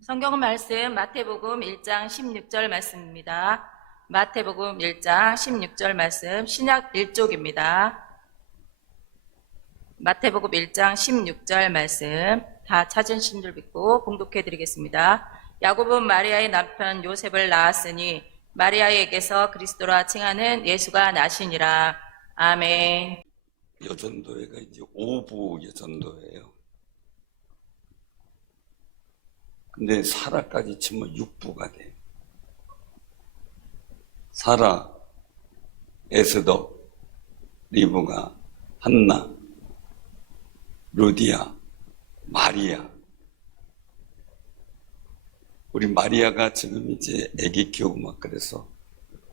성경 말씀 마태복음 1장 16절 말씀입니다. 마태복음 1장 16절 말씀 신약 1쪽입니다. 마태복음 1장 16절 말씀 다 찾으신 줄 믿고 봉독해 드리겠습니다. 야곱은 마리아의 남편 요셉을 낳았으니 마리아에게서 그리스도라 칭하는 예수가 나시니라. 아멘. 여전도회가 이제 5부 여전도회예요. 근데 사라까지 치면 6부가 돼요. 사라, 에스더, 리브가, 한나, 루디아, 마리아. 우리 마리아가 지금 이제 아기 키우고 막 그래서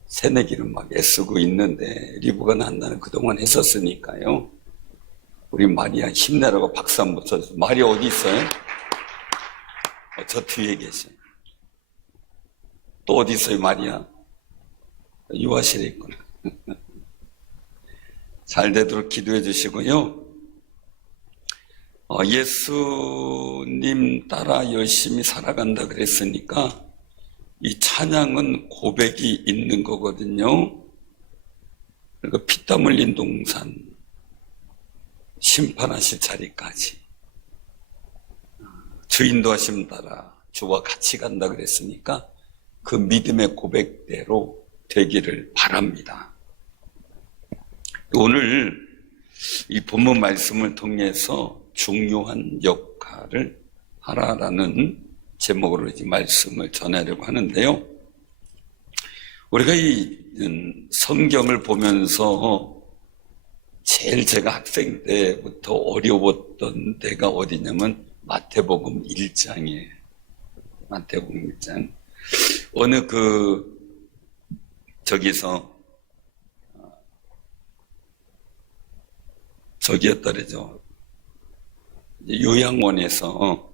새내기를 막 애쓰고 있는데 리브가 한나는 그동안 했었으니까요. 우리 마리아 힘내라고 박수 한번 쳐주세요. 마리아 어디 있어요? 저 뒤에 계셔요. 또 어디 있어요, 마리아? 유아실에 있구나. 잘 되도록 기도해 주시고요. 예수님 따라 열심히 살아간다 그랬으니까 이 찬양은 고백이 있는 거거든요. 그러니까 피땀 흘린 동산 심판하실 자리까지 주 인도하심 따라 주와 같이 간다 그랬으니까 그 믿음의 고백대로 되기를 바랍니다. 오늘 이 본문 말씀을 통해서 중요한 역할을 하라라는 제목으로 이 말씀을 전하려고 하는데요. 우리가 이 성경을 보면서 제일 제가 학생 때부터 어려웠던 데가 어디냐면 마태복음 1장이에요. 마태복음 1장. 어느 저기였더래죠. 요양원에서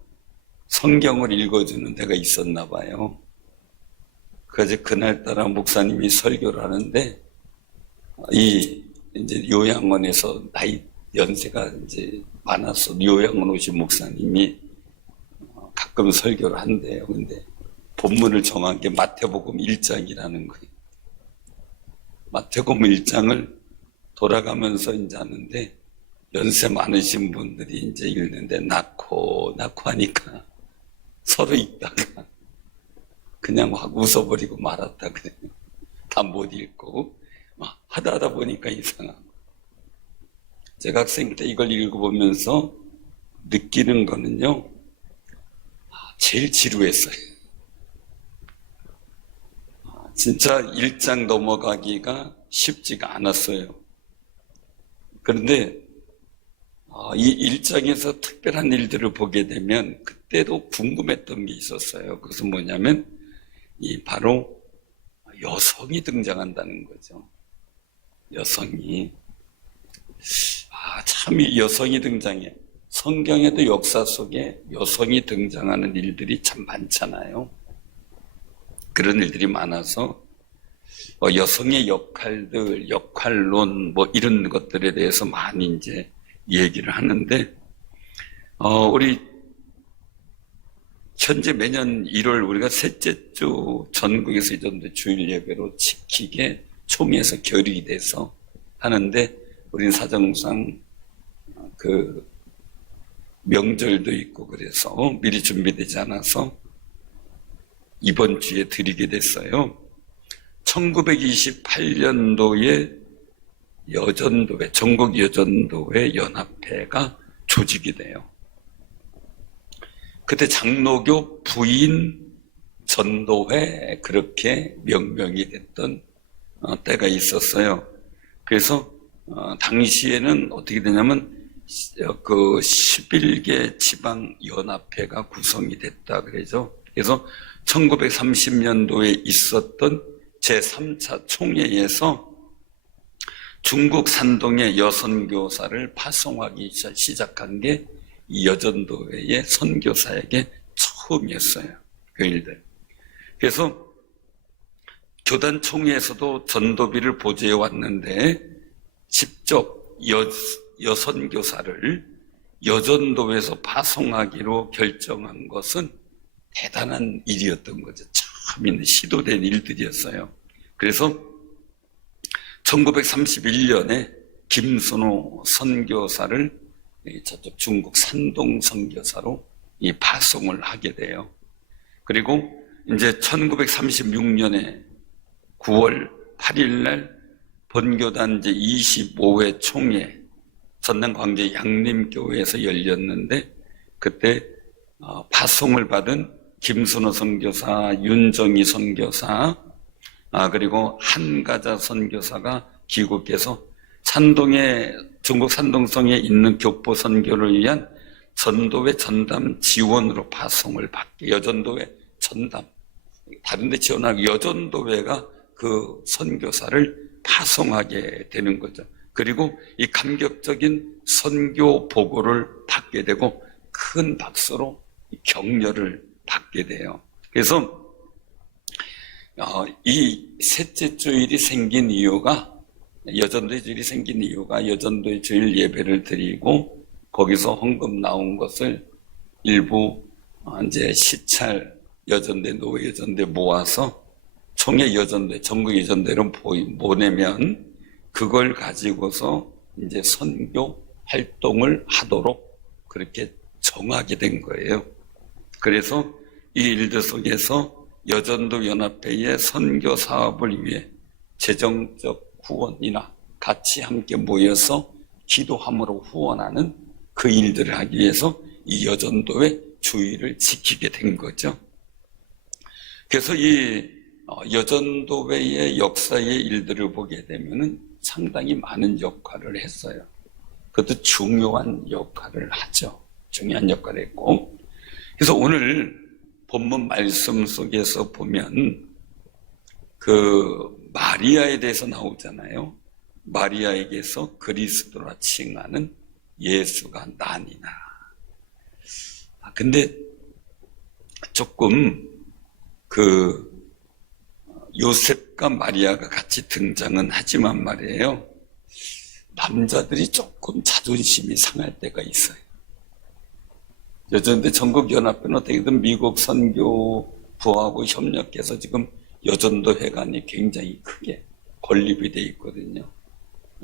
성경을 읽어주는 데가 있었나 봐요. 그래서 그날따라 목사님이 설교를 하는데, 이제 요양원에서 연세가 이제 많아서 요양원 오신 목사님이 가끔 설교를 한대요. 근데 본문을 정한 게 마태복음 1장이라는 거예요. 마태복음 1장을 돌아가면서 이제 하는데, 연세 많으신 분들이 이제 읽는데 낳고 하니까 서로 읽다가 그냥 확 웃어버리고 말았다 그래요. 다 못 읽고 막 하다 보니까 이상하고. 제가 학생 때 이걸 읽어보면서 느끼는 거는요, 제일 지루했어요. 진짜 1장 넘어가기가 쉽지가 않았어요. 그런데 이 1장에서 특별한 일들을 보게 되면 그때도 궁금했던 게 있었어요. 그것은 뭐냐면 바로 여성이 등장한다는 거죠. 여성이. 참 이 여성이 등장해. 성경에도 역사 속에 여성이 등장하는 일들이 참 많잖아요. 그런 일들이 많아서 여성의 역할들, 역할론 뭐 이런 것들에 대해서 많이 이제 얘기를 하는데, 우리 현재 매년 1월 우리가 셋째 주 전국에서 이 정도 주일 예배로 지키게 총회에서 결의가 돼서 하는데, 우리는 사정상 그 명절도 있고 그래서 미리 준비되지 않아서 이번 주에 드리게 됐어요. 1928년도에 여전도회, 전국 여전도회 연합회가 조직이 돼요. 그때 장로교 부인 전도회 그렇게 명명이 됐던 때가 있었어요. 그래서 당시에는 어떻게 되냐면 그 11개 지방 연합회가 구성이 됐다 그러죠. 그래서 1930년도에 있었던 제3차 총회에서 중국 산동의 여선교사를 파송하기 시작한 게 이 여전도회의 선교사에게 처음이었어요. 그 일들. 그래서 교단 총회에서도 전도비를 보조해 왔는데 직접 여선교사를 여전도회에서 파송하기로 결정한 것은 대단한 일이었던 거죠. 처음 있는 시도된 일들이었어요. 그래서 1931년에 김순호 선교사를 저쪽 중국 산동 선교사로 이 파송을 하게 돼요. 그리고 이제 1936년에 9월 8일 날 본교단 이제 25회 총회 전남 광주 양림교회에서 열렸는데 그때 파송을 받은 김순호 선교사, 윤정희 선교사, 그리고 한가자 선교사가 귀국해서 중국 산동성에 있는 교포 선교를 위한 전도회 전담 지원으로 파송을 받게, 여전도회 전담, 다른 데 지원하고 여전도회가 그 선교사를 파송하게 되는 거죠. 그리고 이 감격적인 선교 보고를 받게 되고 큰 박수로 격려를 받게 돼요. 그래서 이 셋째 주일이 생긴 이유가, 여전도의 주일이 생긴 이유가 여전도의 주일 예배를 드리고 거기서 헌금 나온 것을 일부 이제 시찰 여전대, 노회 여전대 모아서 총회 여전대, 전국 여전대로 보내면 그걸 가지고서 이제 선교 활동을 하도록 그렇게 정하게 된 거예요. 그래서 이 일들 속에서 여전도 연합회의 선교 사업을 위해 재정적 후원이나 같이 함께 모여서 기도함으로 후원하는 그 일들을 하기 위해서 이 여전도의 주의를 지키게 된 거죠. 그래서 이 여전도회의 역사의 일들을 보게 되면은 상당히 많은 역할을 했어요. 그것도 중요한 역할을 하죠. 중요한 역할을 했고. 그래서 오늘 본문 말씀 속에서 보면 그 마리아에 대해서 나오잖아요. 마리아에게서 그리스도라 칭하는 예수가 나니라. 근데 조금 그 요셉과 마리아가 같이 등장은 하지만 말이에요. 남자들이 조금 자존심이 상할 때가 있어요. 여전대 전국연합회는 어떻게든 미국 선교부하고 협력해서 지금 여전도 회관이 굉장히 크게 건립이 돼 있거든요.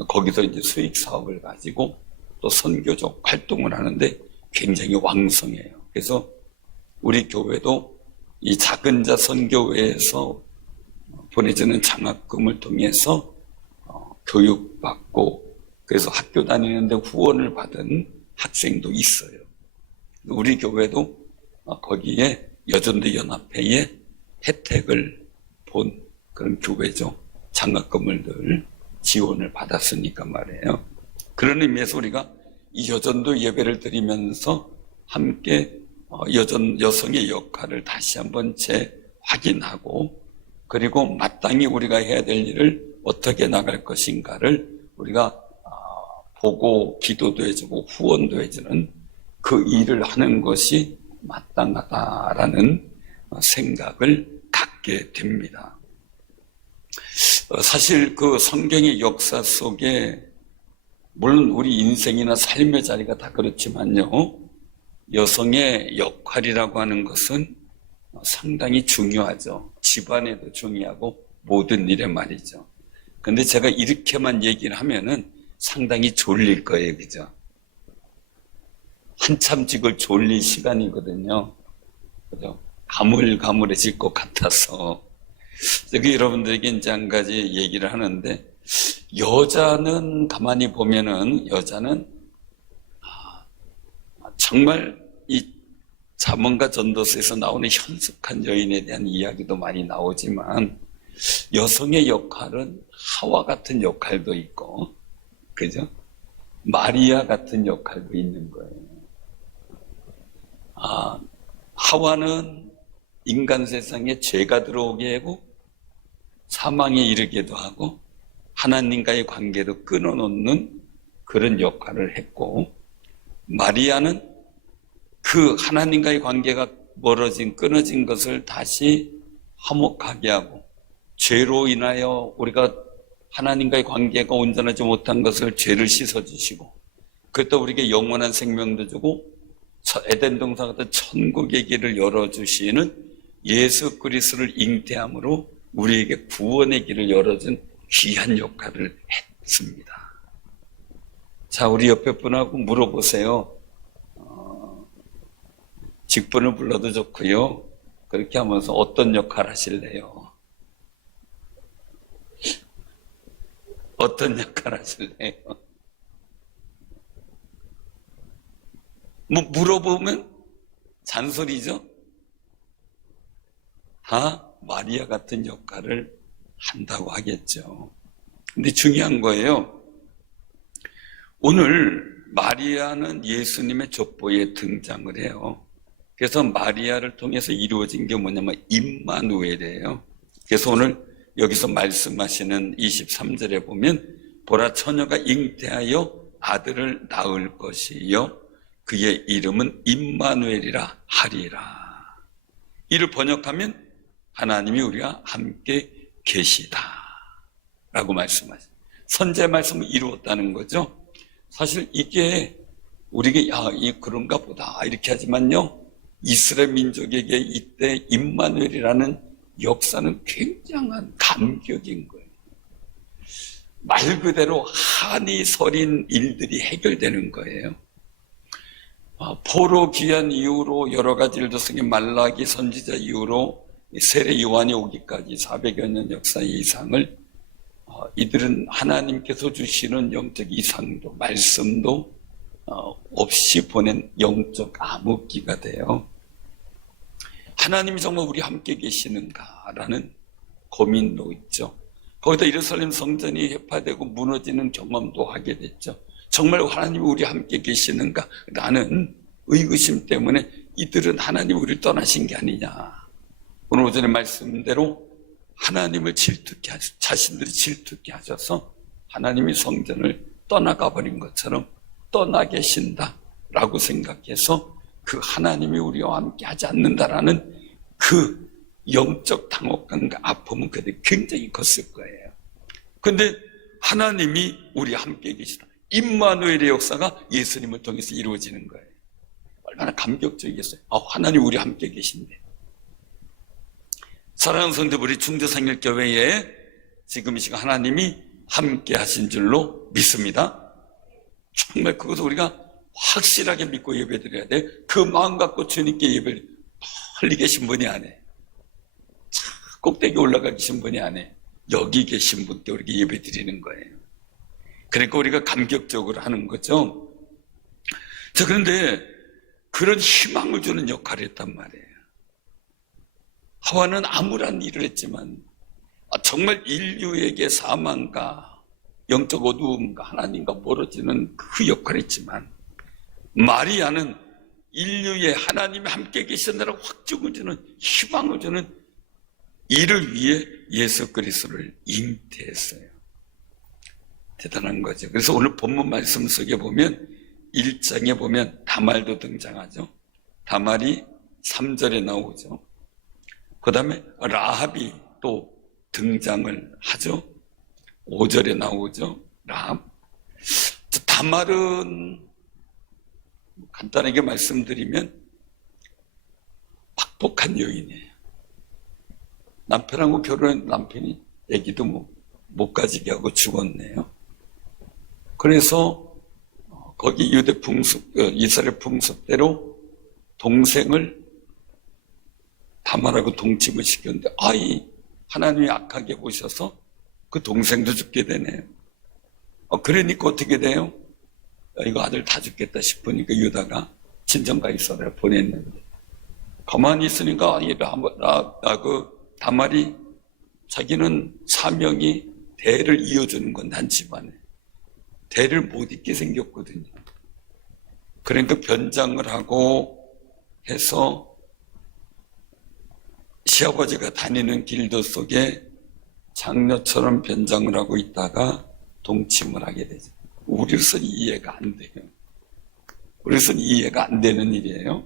거기서 이제 수익 사업을 가지고 또 선교적 활동을 하는데 굉장히 왕성해요. 그래서 우리 교회도 이 작은 자 선교회에서 보내주는 장학금을 통해서 교육받고 그래서 학교 다니는데 후원을 받은 학생도 있어요. 우리 교회도 거기에 여전도 연합회의 혜택을 본 그런 교회죠. 장학금을 늘 지원을 받았으니까 말이에요. 그런 의미에서 우리가 이 여전도 예배를 드리면서 함께 여성의 역할을 다시 한번 재확인하고 그리고 마땅히 우리가 해야 될 일을 어떻게 나갈 것인가를 우리가 보고 기도도 해주고 후원도 해주는 그 일을 하는 것이 마땅하다라는 생각을 갖게 됩니다. 사실 그 성경의 역사 속에 물론 우리 인생이나 삶의 자리가 다 그렇지만요. 여성의 역할이라고 하는 것은 상당히 중요하죠. 집안에도 중요하고 모든 일에 말이죠. 근데 제가 이렇게만 얘기를 하면은 상당히 졸릴 거예요. 그죠? 한참 지금 졸릴 시간이거든요. 그죠? 가물가물해질 것 같아서. 여러분들에게 이제 한 가지 얘기를 하는데, 여자는 가만히 보면은, 여자는 정말 이 잠언과 전도서에서 나오는 현숙한 여인에 대한 이야기도 많이 나오지만, 여성의 역할은 하와 같은 역할도 있고, 그죠? 마리아 같은 역할도 있는 거예요. 하와는 인간 세상에 죄가 들어오게 하고 사망에 이르게도 하고 하나님과의 관계도 끊어놓는 그런 역할을 했고, 마리아는 그 하나님과의 관계가 끊어진 것을 다시 화목하게 하고 죄로 인하여 우리가 하나님과의 관계가 온전하지 못한 것을 죄를 씻어주시고 그것도 우리에게 영원한 생명도 주고 에덴 동산 같은 천국의 길을 열어주시는 예수 그리스도를 잉태함으로 우리에게 구원의 길을 열어준 귀한 역할을 했습니다. 자, 우리 옆에 분하고 물어보세요. 직분을 불러도 좋고요. 그렇게 하면서 어떤 역할 하실래요? 어떤 역할 하실래요? 뭐 물어보면 잔소리죠? 다 마리아 같은 역할을 한다고 하겠죠. 근데 중요한 거예요. 오늘 마리아는 예수님의 족보에 등장을 해요. 그래서 마리아를 통해서 이루어진 게 뭐냐면 임마누엘이에요. 그래서 오늘 여기서 말씀하시는 23절에 보면 보라 처녀가 잉태하여 아들을 낳을 것이요 그의 이름은 임마누엘이라 하리라. 이를 번역하면 하나님이 우리와 함께 계시다 라고 말씀하세요. 선지자 말씀을 이루었다는 거죠. 사실 이게 우리에게 그런가 보다 이렇게 하지만요, 이스라엘 민족에게 이때 임마누엘이라는 역사는 굉장한 감격인 거예요. 말 그대로 한이 서린 일들이 해결되는 거예요. 포로 귀환 이후로 여러 가지 일도 생긴 말라기 선지자 이후로 세례 요한이 오기까지 400여 년 역사 이상을 이들은 하나님께서 주시는 영적 이상도 말씀도 없이 보낸 영적 암흑기가 돼요. 하나님이 정말 우리 함께 계시는가라는 고민도 있죠. 거기다 예루살렘 성전이 해파되고 무너지는 경험도 하게 됐죠. 정말 하나님이 우리 함께 계시는가? 라는 의구심 때문에 이들은 하나님이 우리를 떠나신 게 아니냐. 오늘 오전에 말씀대로 하나님을 질투케 하셔서, 자신들이 질투케 하셔서 하나님이 성전을 떠나가 버린 것처럼 떠나 계신다라고 생각해서 그 하나님이 우리와 함께 하지 않는다라는 그 영적 당혹감과 아픔은 그들 굉장히 컸을 거예요. 근데 하나님이 우리와 함께 계시다. 임마누엘의 역사가 예수님을 통해서 이루어지는 거예요. 얼마나 감격적이겠어요. 하나님 우리 함께 계신데. 사랑하는 성도, 우리 충주상일교회에 지금 이 시간 하나님이 함께 하신 줄로 믿습니다. 정말 그것을 우리가 확실하게 믿고 예배드려야 돼. 그 마음 갖고 주님께 예배를 멀리 계신 분이 아니에요. 꼭대기 올라가 계신 분이 아니에요. 여기 계신 분께 우리가 예배 드리는 거예요. 그러니까 우리가 감격적으로 하는 거죠. 자, 그런데 그런 희망을 주는 역할을 했단 말이에요. 하와는 암울한 일을 했지만 정말 인류에게 사망과 영적 어두움과 하나님과 멀어지는 그 역할을 했지만 마리아는 인류에 하나님이 함께 계신다라고 확증을 주는, 희망을 주는 이를 위해 예수 그리스도를 잉태했어요. 대단한 거죠. 그래서 오늘 본문 말씀 속에 보면 1장에 보면 다말도 등장하죠. 다말이 3절에 나오죠. 그 다음에 라합이 또 등장을 하죠. 5절에 나오죠. 라합. 다말은 간단하게 말씀드리면 박복한 여인이에요. 남편하고 결혼한 남편이 애기도 못 가지게 하고 죽었네요. 그래서 거기 유대 풍습, 이스라엘 풍습대로 동생을 다말하고 동침을 시켰는데 하나님이 악하게 보셔서 그 동생도 죽게 되네요. 그러니까 어떻게 돼요? 이거 아들 다 죽겠다 싶으니까 유다가 친정가 있어라 보냈는데 가만히 있으니까 그 다말이 자기는 사명이 대를 이어주는 건 난 집안에 대를 못 잇게 생겼거든요. 그러니까 변장을 하고 해서 시아버지가 다니는 길도 속에 장녀처럼 변장을 하고 있다가 동침을 하게 되죠. 우리로서는 이해가 안 돼요. 우리로서는 이해가 안 되는 일이에요.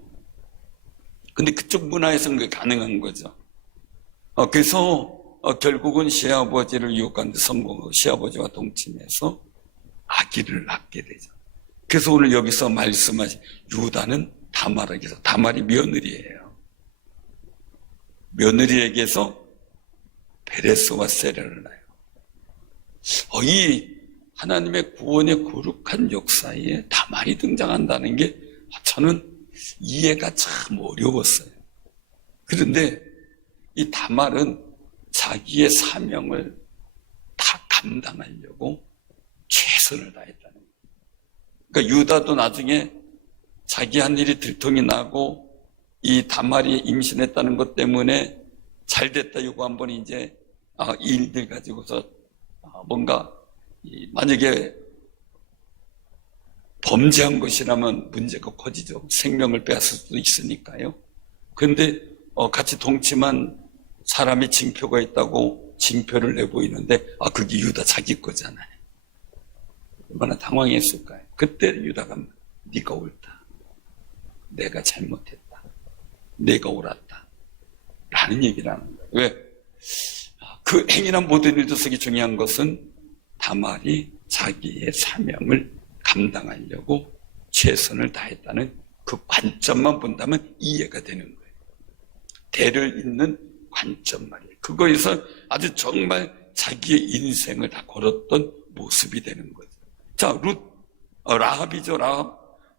근데 그쪽 문화에서는 그게 가능한 거죠. 그래서 결국은 시아버지를 유혹하는데 성공하고 시아버지와 동침해서 아기를 낳게 되죠. 그래서 오늘 여기서 말씀하신 유다는 다말에게서, 다말이 며느리예요. 며느리에게서 베레스와 세라를 낳아요. 이 하나님의 구원의 거룩한 역사에 다말이 등장한다는 게 저는 이해가 참 어려웠어요. 그런데 이 다말은 자기의 사명을 다 감당하려고 최선을 다했다는 거예요. 그러니까 유다도 나중에 자기 한 일이 들통이 나고 이 다말이 임신했다는 것 때문에 잘 됐다 요거 한번 이제 이 일들 가지고서 뭔가 만약에 범죄한 것이라면 문제가 커지죠. 생명을 빼앗을 수도 있으니까요. 그런데 같이 동침한 사람이 징표가 있다고 징표를 내보이는데 그게 유다 자기 거잖아요. 얼마나 당황했을까요? 그때 유다가 네가 옳다. 내가 잘못했다. 내가 옳았다. 라는 얘기를 하는 거예요. 왜? 그 행위나 모든 일도 속에 중요한 것은 다말이 자기의 사명을 감당하려고 최선을 다했다는 그 관점만 본다면 이해가 되는 거예요. 대를 잇는 관점 말이에요. 그거에서 아주 정말 자기의 인생을 다 걸었던 모습이 되는 거죠. 자, 라합이죠.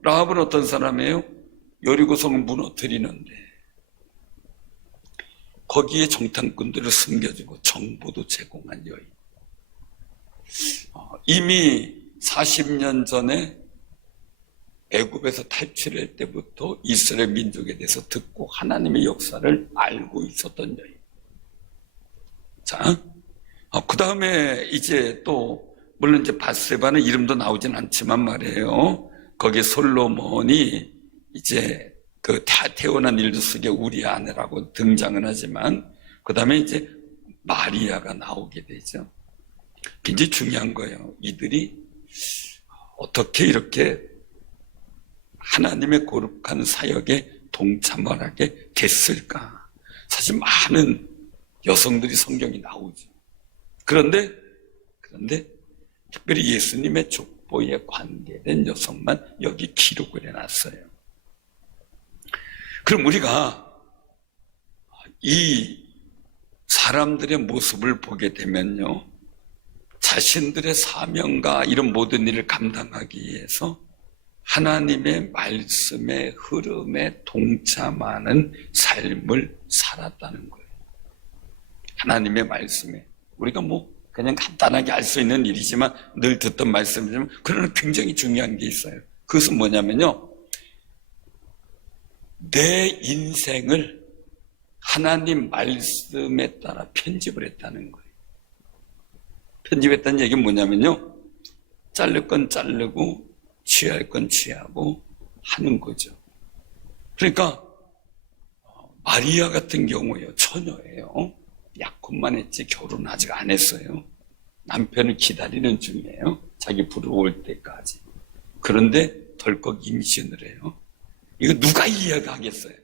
라합은 어떤 사람이에요? 여리고성을 무너뜨리는데 거기에 정탐꾼들을 숨겨주고 정보도 제공한 여인. 이미 40년 전에 애굽에서 탈출할 때부터 이스라엘 민족에 대해서 듣고 하나님의 역사를 알고 있었던 여인. 자, 그 다음에 이제 또 물론 이제 밧세바는 이름도 나오진 않지만 말이에요. 거기에 솔로몬이 이제 그 태어난 일도 속에 우리 아내라고 등장은 하지만 그 다음에 이제 마리아가 나오게 되죠. 굉장히 중요한 거예요. 이들이 어떻게 이렇게 하나님의 거룩한 사역에 동참을 하게 됐을까? 사실 많은 여성들이 성경이 나오죠. 그런데 특별히 예수님의 족보에 관계된 여성만 여기 기록을 해놨어요. 그럼 우리가 이 사람들의 모습을 보게 되면요, 자신들의 사명과 이런 모든 일을 감당하기 위해서 하나님의 말씀의 흐름에 동참하는 삶을 살았다는 거예요. 하나님의 말씀에. 우리가 그냥 간단하게 알 수 있는 일이지만 늘 듣던 말씀이지만 그러나 굉장히 중요한 게 있어요. 그것은 뭐냐면요, 내 인생을 하나님 말씀에 따라 편집을 했다는 거예요. 편집했다는 얘기는 뭐냐면요, 자를 건 자르고 취할 건 취하고 하는 거죠. 그러니까 마리아 같은 경우에요, 처녀예요. 약혼만 했지 결혼 아직 안 했어요. 남편을 기다리는 중이에요. 자기 부러울 때까지. 그런데 덜컥 임신을 해요. 이거 누가 이해하겠어요?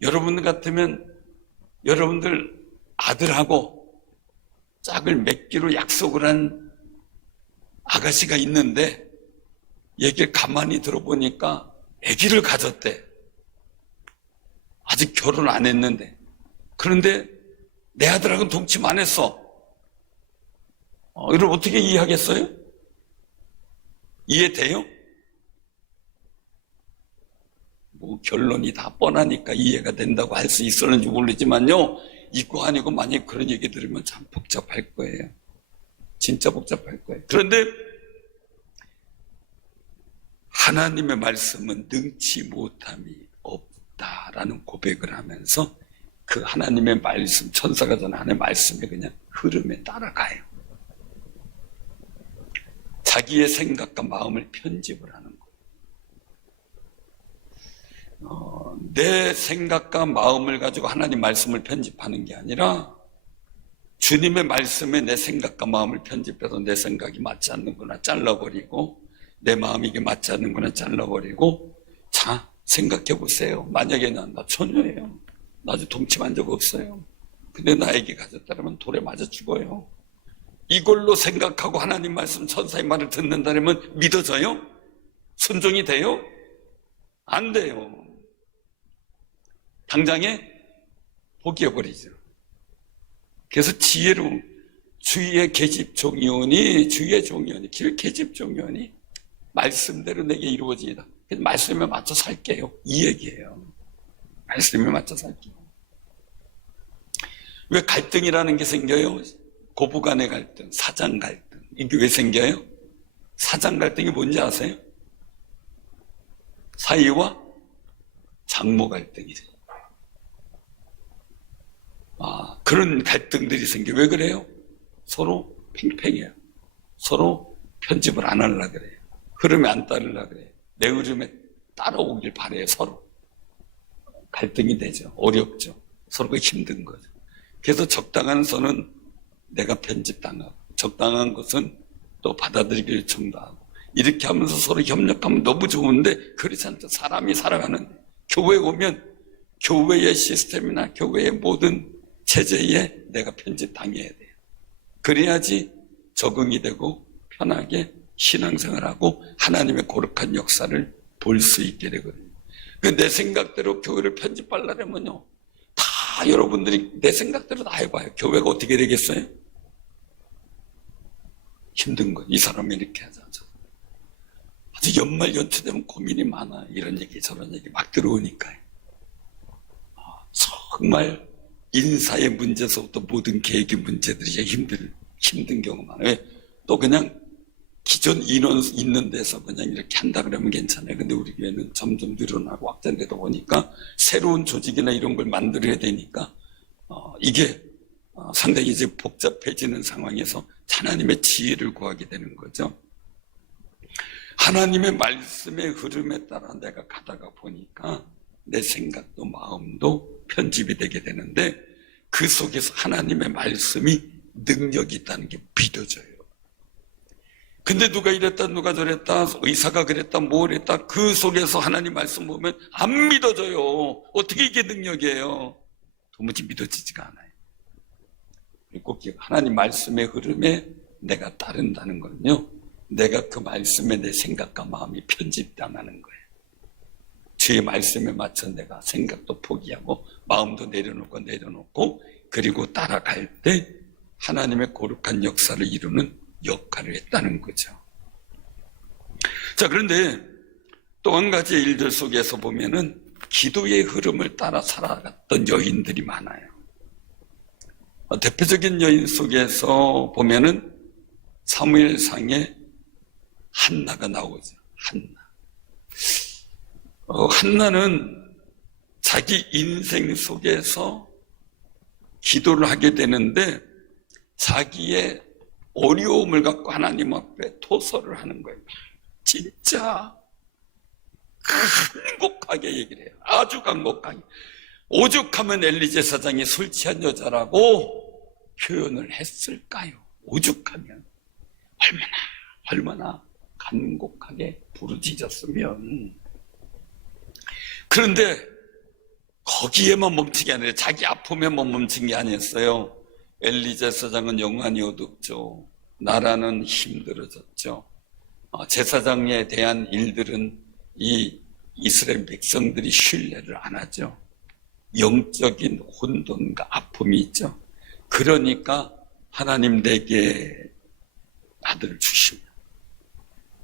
여러분 같으면 여러분들 아들하고 짝을 맺기로 약속을 한 아가씨가 있는데 얘기를 가만히 들어보니까 아기를 가졌대. 아직 결혼 안 했는데. 그런데 내 아들하고는 동침 안 했어. 이걸 어떻게 이해하겠어요? 이해돼요? 결론이 다 뻔하니까 이해가 된다고 할 수 있었는지 모르지만요, 이거 아니고 만약 그런 얘기 들으면 참 복잡할 거예요. 진짜 복잡할 거예요. 그런데 하나님의 말씀은 능치 못함이 없다라는 고백을 하면서 그 하나님의 말씀, 천사가 전하는 말씀에 그냥 흐름에 따라가요. 자기의 생각과 마음을 편집을 하는 거예요. 내 생각과 마음을 가지고 하나님 말씀을 편집하는 게 아니라 주님의 말씀에 내 생각과 마음을 편집해서 내 생각이 맞지 않는구나 잘라버리고, 내 마음이 이게 맞지 않는구나 잘라버리고, 자, 생각해 보세요. 만약에 나 처녀예요. 나 아직 동침한 적 없어요. 근데 나에게 가졌다면 돌에 맞아 죽어요. 이걸로 생각하고 하나님 말씀, 천사의 말을 듣는다면 믿어져요? 순종이 돼요? 안 돼요. 당장에 포기해버리죠. 그래서 지혜로 주의 계집 종이오니, 주의 종이오니, 계집 종이오니 말씀대로 내게 이루어지이다. 말씀에 맞춰 살게요. 이 얘기예요. 말씀에 맞춰 살게요. 왜 갈등이라는 게 생겨요? 고부 간의 갈등, 사장 갈등. 이게 왜 생겨요? 사장 갈등이 뭔지 아세요? 사위와 장모 갈등이래요. 그런 갈등들이 생겨. 왜 그래요? 서로 팽팽해요. 서로 편집을 안 하려고 그래요. 흐름에 안 따르려고 그래요. 내 흐름에 따라오길 바래요. 서로. 갈등이 되죠. 어렵죠. 서로가 힘든 거죠. 그래서 적당한 선은 내가 편집당하고, 적당한 것은 또 받아들이기 요청도 하고, 이렇게 하면서 서로 협력하면 너무 좋은데 그렇지 않죠. 사람이 살아가는데 교회에 오면 교회의 시스템이나 교회의 모든 체제에 내가 편집당해야 돼요. 그래야지 적응이 되고 편하게 신앙생활하고 하나님의 거룩한 역사를 볼 수 있게 되거든요. 내 생각대로 교회를 편집하려면요, 다 여러분들이 내 생각대로 다 해봐요. 교회가 어떻게 되겠어요? 힘든 거예요. 이 사람이 이렇게 하자. 아주 연말 연초 되면 고민이 많아. 이런 얘기 저런 얘기 막 들어오니까요. 정말 인사의 문제에서부터 모든 계획의 문제들이 힘든 경우가 많아요. 또 그냥 기존 인원 있는 데서 그냥 이렇게 한다 그러면 괜찮아요. 근데 우리 교회는 점점 늘어나고 확장되다 보니까 새로운 조직이나 이런 걸 만들어야 되니까 이게 상당히 이제 복잡해지는 상황에서 하나님의 지혜를 구하게 되는 거죠. 하나님의 말씀의 흐름에 따라 내가 가다가 보니까 내 생각도 마음도 편집이 되게 되는데 그 속에서 하나님의 말씀이 능력이 있다는 게 믿어져요. 근데 누가 이랬다 누가 저랬다 의사가 그랬다 뭐 그랬다 그 속에서 하나님 말씀 보면 안 믿어져요. 어떻게 이게 능력이에요? 도무지 믿어지지가 않아요. 꼭 하나님 말씀의 흐름에 내가 따른다는 거는요, 내가 그 말씀에 내 생각과 마음이 편집당하는 거예요. 주의 말씀에 맞춰 내가 생각도 포기하고 마음도 내려놓고 그리고 따라갈 때 하나님의 거룩한 역사를 이루는 역할을 했다는 거죠. 자, 그런데 또 한 가지 일들 속에서 보면은 기도의 흐름을 따라 살아갔던 여인들이 많아요. 대표적인 여인 속에서 보면은 사무엘상에 한나가 나오죠. 한나는 자기 인생 속에서 기도를 하게 되는데 자기의 어려움을 갖고 하나님 앞에 토설을 하는 거예요. 진짜 간곡하게 얘기를 해요. 아주 간곡하게. 오죽하면 엘리제 사장이 술 취한 여자라고 표현을 했을까요? 오죽하면 얼마나 간곡하게 부르짖었으면. 그런데 거기에만 멈춘 게 아니라 자기 아픔에만 멈춘 게 아니었어요. 엘리제 사장은 영안이 어둡죠. 나라는 힘들어졌죠. 제사장에 대한 일들은 이 이스라엘 백성들이 신뢰를 안 하죠. 영적인 혼돈과 아픔이 있죠. 그러니까 하나님 내게 아들을 주시면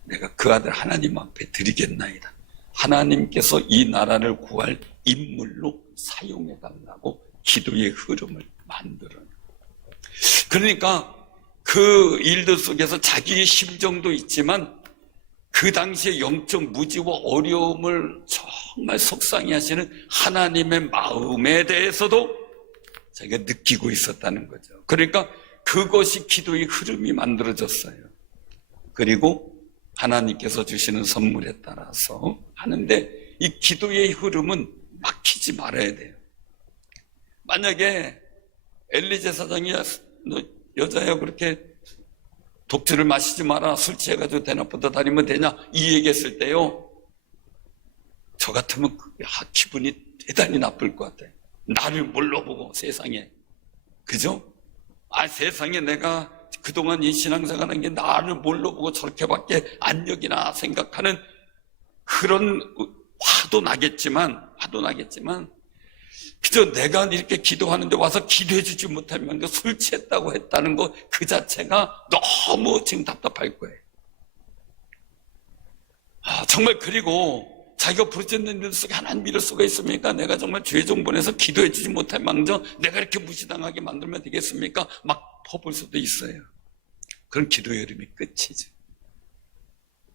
내가 그 아들 하나님 앞에 드리겠나이다. 하나님께서 이 나라를 구할 인물로 사용해달라고 기도의 흐름을 만들어요. 그러니까 그 일들 속에서 자기의 심정도 있지만 그 당시에 영적 무지와 어려움을 정말 속상해 하시는 하나님의 마음에 대해서도 자기가 느끼고 있었다는 거죠. 그러니까 그것이 기도의 흐름이 만들어졌어요. 그리고 하나님께서 주시는 선물에 따라서 하는데 이 기도의 흐름은 막히지 말아야 돼요. 만약에 엘리제 사장이 너 여자야 그렇게 독주를 마시지 마라, 술 취해가지고 대낮보다 다니면 되냐 이 얘기했을 때요, 저 같으면 기분이 대단히 나쁠 것 같아요. 나를 뭘로 보고 세상에, 그죠? 세상에 내가 그동안 이 신앙생활한 게 나를 뭘로 보고 저렇게밖에 안 여기나 생각하는 그런 화도 나겠지만 그저 내가 이렇게 기도하는데 와서 기도해 주지 못하면 술 취했다고 했다는 거 그 자체가 너무 지금 답답할 거예요. 정말. 그리고 자기가 부르짖는 일 속에 하나님 믿을 수가 있습니까? 내가 정말 죄 정본에서 기도해 주지 못할 망정 내가 이렇게 무시당하게 만들면 되겠습니까? 막 퍼볼 수도 있어요. 그럼 기도의 흐름이 끝이죠.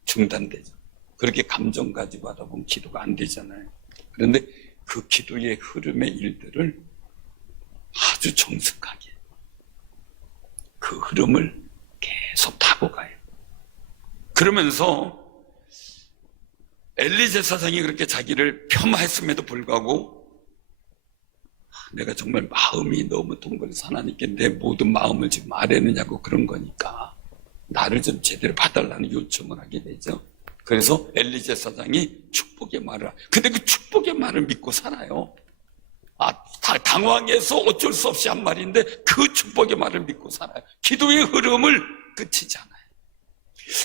중단되죠. 그렇게 감정 가지고 하다 보면 기도가 안 되잖아요. 그런데 그 기도의 흐름의 일들을 아주 정숙하게 그 흐름을 계속 타고 가요. 그러면서 엘리 제사장이 그렇게 자기를 폄하했음에도 불구하고 내가 정말 마음이 너무 동거해서 하나님께 내 모든 마음을 지금 말했느냐고 그런 거니까 나를 좀 제대로 봐달라는 요청을 하게 되죠. 그래서 엘리 제사장이 축복의 말을 근데 그 축복의 말을 믿고 살아요. 다 당황해서 어쩔 수 없이 한 말인데 그 축복의 말을 믿고 살아요. 기도의 흐름을 끝이지 않아요.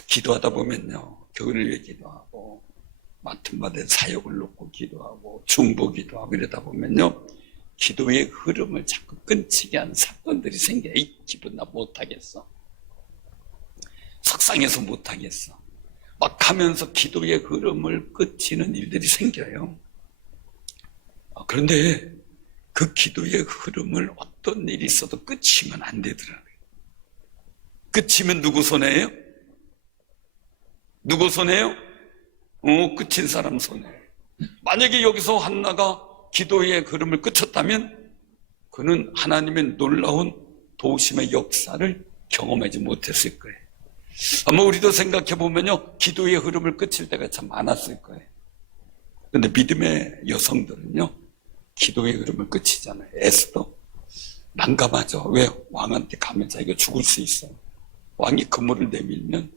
기도하다 보면요, 교회를 위해 기도하고 맡은 바된 사역을 놓고 기도하고 중보기도 하고 이러다 보면요, 기도의 흐름을 자꾸 끊치게 하는 사건들이 생겨요. 이 기분 나 못하겠어, 속상해서 못하겠어, 막 하면서 기도의 흐름을 끊치는 일들이 생겨요. 그런데 그 기도의 흐름을 어떤 일이 있어도 끝이면 안 되더라고요. 끝이면 누구 손해예요? 누구 손해예요? 끝인 사람 손해예요. 만약에 여기서 한나가 기도의 흐름을 끊쳤다면 그는 하나님의 놀라운 도우심의 역사를 경험하지 못했을 거예요. 아마 우리도 생각해 보면요, 기도의 흐름을 끊칠 때가 참 많았을 거예요. 그런데 믿음의 여성들은요, 기도의 흐름을 끊치잖아요. 에스더 난감하죠. 왜? 왕한테 가면 자기가 죽을 수 있어요. 왕이 그물을 내밀면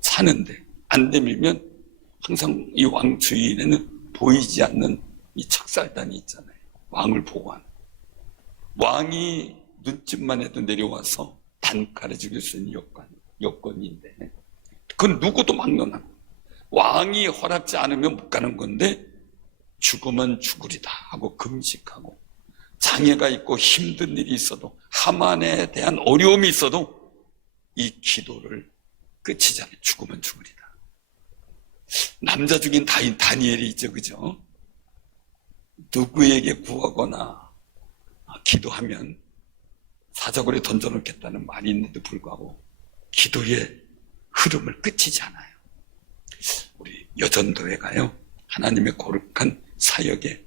사는데 안 내밀면 항상 이 왕 주위에는 보이지 않는 이 척살단이 있잖아요. 왕을 보호하는. 왕이 눈짓만 해도 내려와서 단칼에 죽일 수 있는 여건인데 그건 누구도 막론하고 왕이 허락지 않으면 못 가는 건데 죽으면 죽으리다 하고 금식하고 장애가 있고 힘든 일이 있어도 하만에 대한 어려움이 있어도 이 기도를 끝이잖아요. 죽으면 죽으리다. 남자 중인 다니엘이 있죠, 그죠? 누구에게 구하거나 기도하면 사자굴에 던져놓겠다는 말이 있는데도 불구하고 기도의 흐름을 끝이지 않아요. 우리 여전도회가요, 하나님의 거룩한 사역의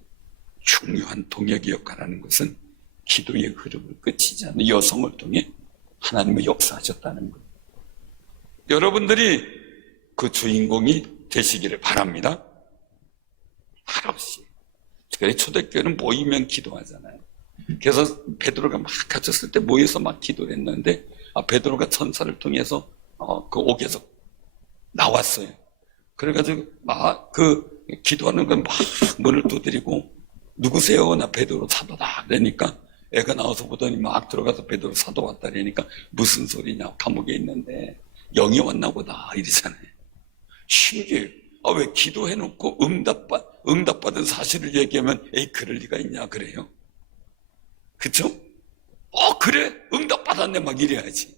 중요한 동역의 역할하는 것은 기도의 흐름을 끝이지 않는 여성을 통해 하나님의 역사하셨다는 거예요. 여러분들이 그 주인공이 되시기를 바랍니다. 한없이. 특별히 초대교회는 모이면 기도하잖아요. 그래서 베드로가 막 갇혔을 때 모여서 막 기도를 했는데 베드로가 천사를 통해서 그 옥에서 나왔어요. 그래가지고 막 그 기도하는 건 막 문을 두드리고 누구세요? 나 베드로 사도다. 그러니까 애가 나와서 보더니 막 들어가서 베드로 사도 왔다 그러니까 무슨 소리냐, 감옥에 있는데 영이 왔나 보다 이러잖아요. 신기해요. 왜 기도해놓고 응답받은 사실을 얘기하면 에이 그럴 리가 있냐 그래요. 그쵸? 그래 응답받았네 막 이래야지.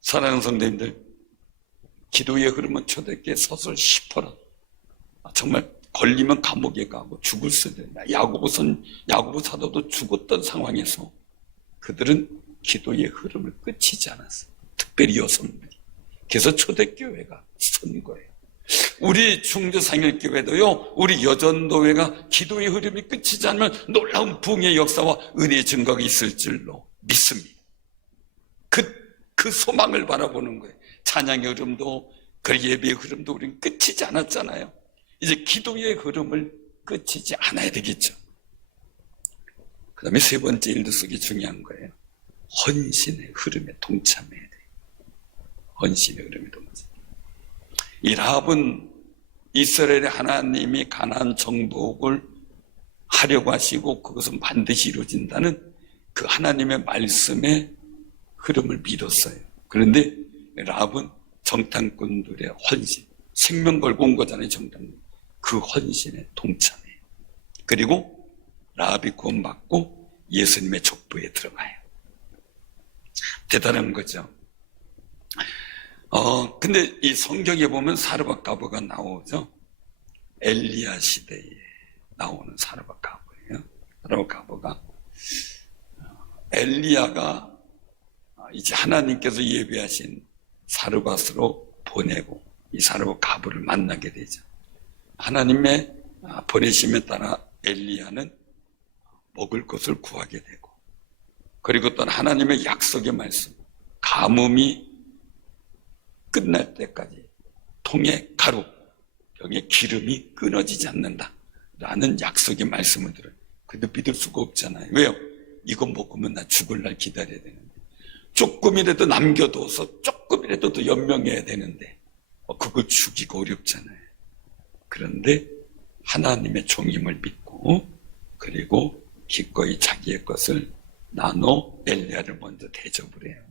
사랑하는 성도님들, 기도의 흐름은 초대교회 서술 10%. 정말 걸리면 감옥에 가고 죽을 수도 있다. 야고보 사도도 죽었던 상황에서 그들은 기도의 흐름을 끊이지 않았어요. 특별히 여성들이. 그래서 초대교회가 선 거예요. 우리 충주상일교회도요, 우리 여전도회가 기도의 흐름이 끊이지 않으면 놀라운 부흥의 역사와 은혜의 증거가 있을 줄로 믿습니다. 그 소망을 바라보는 거예요. 찬양의 흐름도 그 예배의 흐름도 우리는 끊이지 않았잖아요. 이제 기도의 흐름을 끊이지 않아야 되겠죠. 그 다음에 세 번째 일도 쓰기 중요한 거예요. 헌신의 흐름에 동참해야 돼요. 헌신의 흐름에 동참. 이 라합은 이스라엘의 하나님이 가나안 정복을 하려고 하시고 그것은 반드시 이루어진다는 그 하나님의 말씀의 흐름을 믿었어요. 그런데 라합은 정탐꾼들의 헌신, 생명 걸고 온 거잖아요. 정탐꾼. 그 헌신에 동참해요. 그리고 라합이 구원받고 예수님의 족보에 들어가요. 참 대단한 거죠. 근데 이 성경에 보면 사르밧가브가 나오죠. 엘리야 시대에 나오는 사르밧가브예요. 사르밧가브가 엘리야가 이제 하나님께서 예비하신 사르밧으로 보내고 이 사르밧가브를 만나게 되죠. 하나님의 보내심에 따라 엘리야는 먹을 것을 구하게 되고, 그리고 또 하나님의 약속의 말씀, 가뭄이 끝날 때까지 통에 가루, 병에 기름이 끊어지지 않는다 라는 약속의 말씀을 들어요. 근데 믿을 수가 없잖아요. 왜요? 이거 먹으면 나 죽을 날 기다려야 되는데, 조금이라도 남겨둬서 조금이라도 더 연명해야 되는데 그걸 죽이고 어렵잖아요. 그런데 하나님의 종임을 믿고, 그리고 기꺼이 자기의 것을 나눠 엘리야를 먼저 대접을 해요.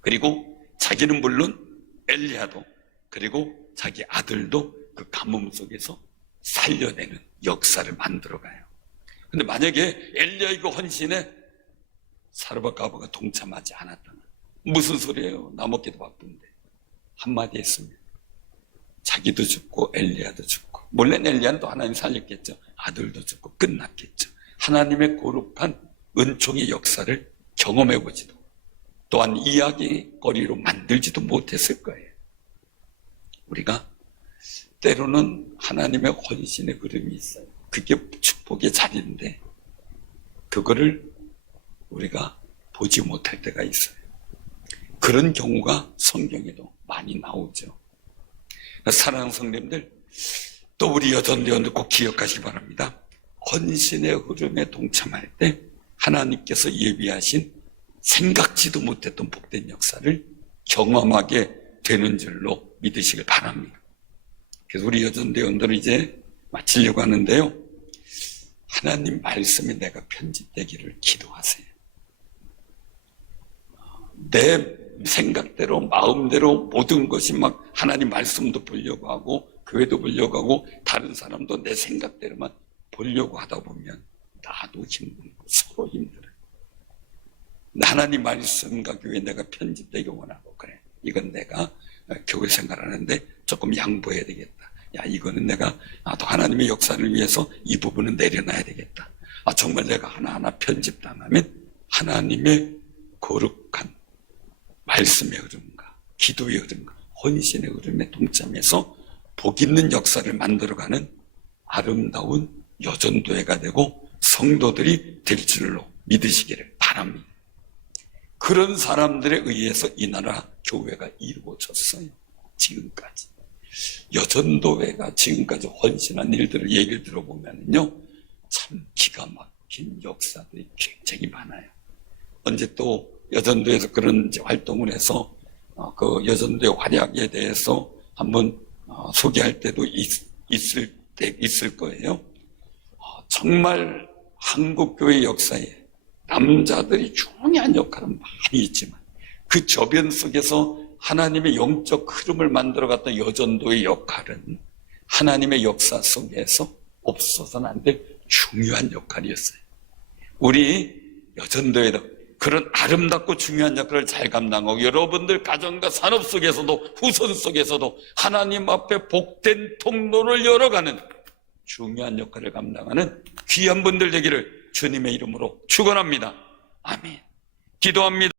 그리고 자기는 물론 엘리야도, 그리고 자기 아들도 그 가뭄 속에서 살려내는 역사를 만들어가요. 근데 만약에 엘리야의 그 헌신에 사르밧가브가 동참하지 않았다면, 무슨 소리예요? 나 먹기도 바쁜데. 한마디 했으면 자기도 죽고 엘리야도 죽고, 물론 엘리야는 또 하나님 살렸겠죠. 아들도 죽고 끝났겠죠. 하나님의 거룩한 은총의 역사를 경험해보지도, 또한 이야기거리로 만들지도 못했을 거예요. 우리가 때로는 하나님의 헌신의 흐름이 있어요. 그게 축복의 자리인데 그거를 우리가 보지 못할 때가 있어요. 그런 경우가 성경에도 많이 나오죠. 사랑하는 성도님들, 또 우리 여전대원들 꼭 기억하시기 바랍니다. 헌신의 흐름에 동참할 때 하나님께서 예비하신 생각지도 못했던 복된 역사를 경험하게 되는 줄로 믿으시길 바랍니다. 그래서 우리 여전대원들은 이제 마치려고 하는데요, 하나님 말씀이 내가 편집되기를 기도하세요. 내 생각대로 마음대로 모든 것이 막 하나님 말씀도 보려고 하고 교회도 보려고 하고 다른 사람도 내 생각대로만 보려고 하다 보면 나도 힘들고 서로 힘들어요. 하나님 말씀과 교회 내가 편집되기 원하고, 그래, 이건 내가 교회 생활하는데 조금 양보해야 되겠다. 야, 이거는 내가 또 하나님의 역사를 위해서 이 부분은 내려놔야 되겠다. 정말 내가 하나하나 편집당하면 하나님의 거룩한 말씀의 흐름과 기도의 흐름과 헌신의 흐름에 동참해서 복 있는 역사를 만들어가는 아름다운 여전도회가 되고 성도들이 될 줄로 믿으시기를 바랍니다. 그런 사람들에 의해서 이 나라 교회가 이루어졌어요. 지금까지. 여전도회가 지금까지 헌신한 일들을 얘기를 들어보면요, 참 기가 막힌 역사들이 굉장히 많아요. 언제 또 여전도에서 그런 이제 활동을 해서 그 여전도의 활약에 대해서 한번 소개할 때도 있을 거예요. 정말 한국교회 역사에 남자들이 중요한 역할은 많이 있지만 그 저변 속에서 하나님의 영적 흐름을 만들어갔던 여전도의 역할은 하나님의 역사 속에서 없어서는 안 될 중요한 역할이었어요. 우리 여전도에도 그런 아름답고 중요한 역할을 잘 감당하고, 여러분들 가정과 산업 속에서도 후손 속에서도 하나님 앞에 복된 통로를 열어가는 중요한 역할을 감당하는 귀한 분들 되기를 주님의 이름으로 축원합니다. 아멘. 기도합니다.